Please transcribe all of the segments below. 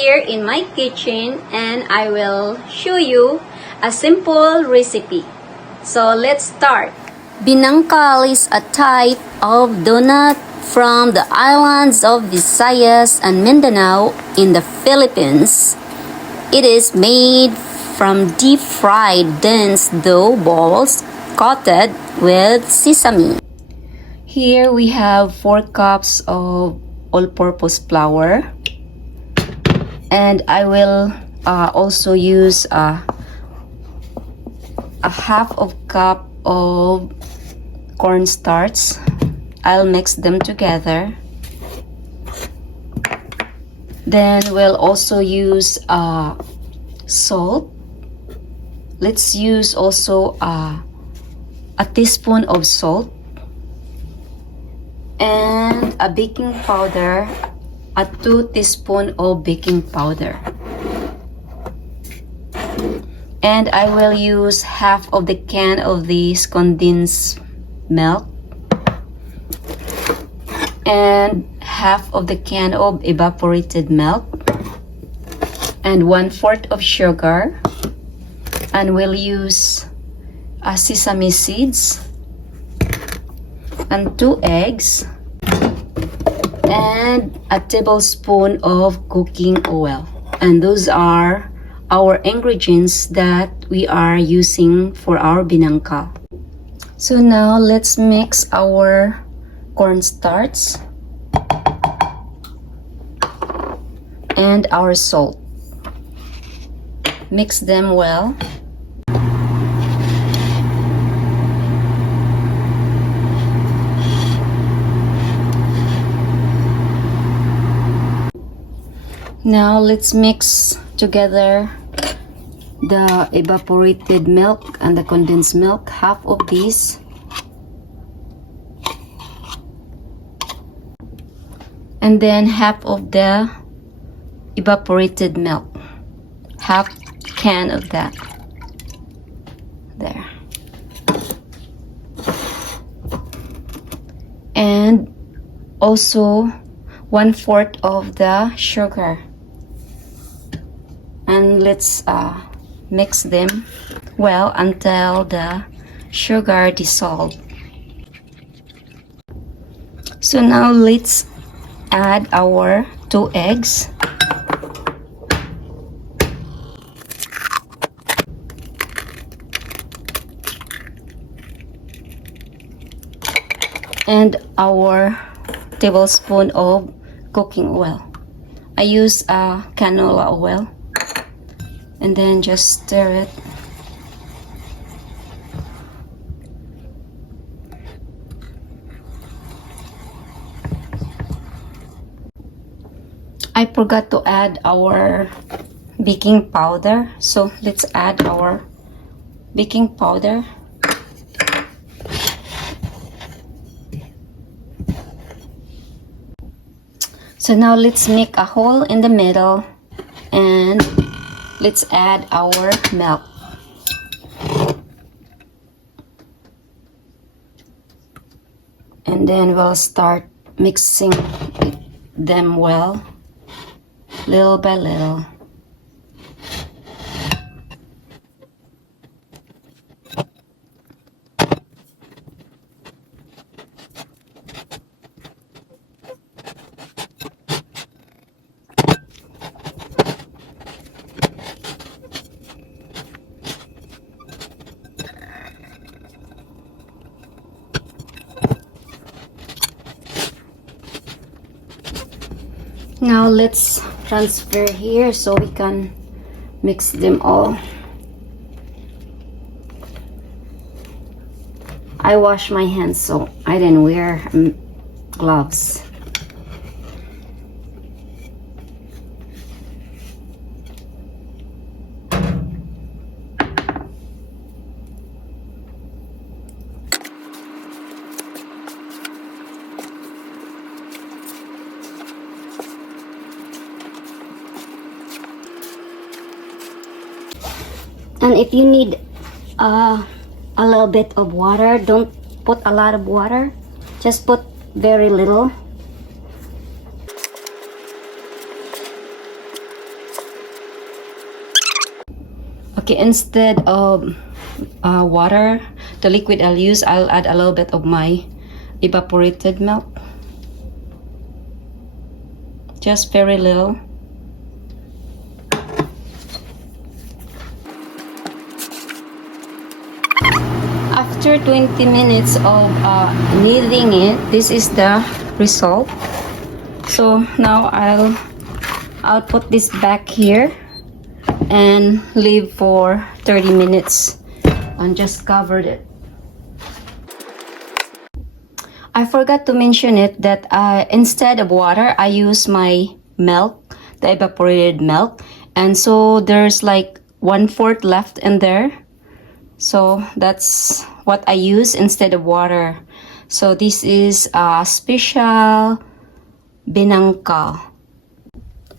here in my kitchen and I will show you a simple recipe. So let's start. Binangkal is a type of donut from the islands of Visayas and Mindanao in the Philippines. It is made from deep-fried dense dough balls coated with sesame. Here we have 4 cups of all-purpose flour, and I will also use a half of cup of cornstarch. I'll mix them together. Then we'll also use salt. Let's use also a teaspoon of salt and a baking powder, a 2 teaspoons of baking powder. And I will use half of the can of this condensed milk and half of the can of evaporated milk and 1/4 of sugar, and we'll use sesame seeds and 2 eggs and a tablespoon of cooking oil. And those are our ingredients that we are using for our binangkal. So now let's mix our cornstarch and our salt. Mix them well. Now let's mix together the evaporated milk and the condensed milk, half of this, and then half of the evaporated milk, half can of that. There. And also 1/4 of the sugar. And let's mix them well until the sugar dissolves. So now let's add our 2 eggs. And our tablespoon of cooking oil. I use canola oil. And then just stir it. I forgot to add our baking powder, so let's add our baking powder. So now let's make a hole in the middle and let's add our milk. And then we'll start mixing them well, little by little. Now let's transfer here so we can mix them all. I wash my hands, so I didn't wear gloves. And if you need a little bit of water, don't put a lot of water, just put very little. Okay, instead of water, the liquid I'll add a little bit of my evaporated milk. Just very little. After 20 minutes of kneading it, this is the result. So now I'll put this back here and leave for 30 minutes and just covered it. I forgot to mention it that instead of water, I use my milk, the evaporated milk, and so there's like 1/4 left in there. So that's what I use instead of water. So this is a special Binangkal.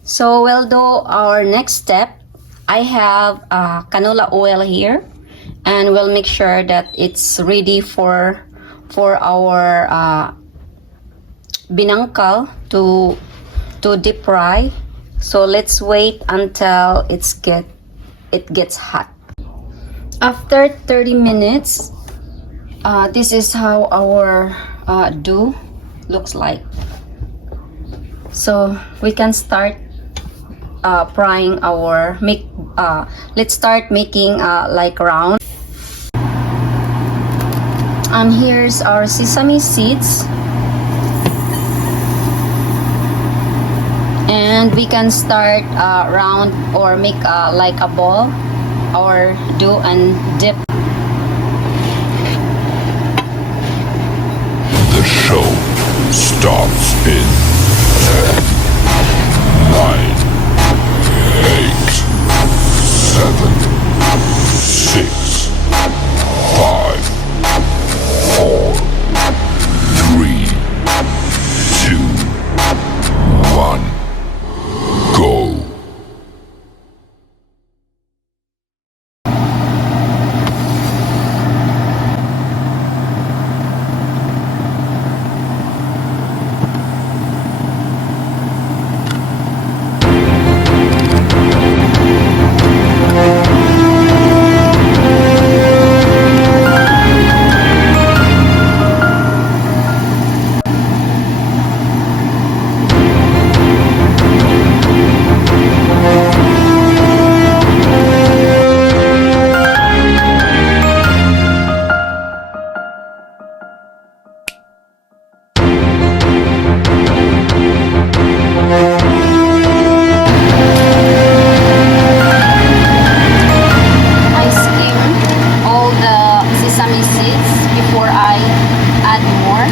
So we'll do our next step. I have canola oil here, and we'll make sure that it's ready for our binangkal to deep fry. So let's wait until it gets hot. After 30 minutes, this is how our dough looks like. So we can start frying our let's start making like round. And here's our sesame seeds, and we can start round or make like a ball or do and dip. The show starts in 10, 9, 8, 7, 6, 5, 4, 3, 2, 1, go. Before I add more.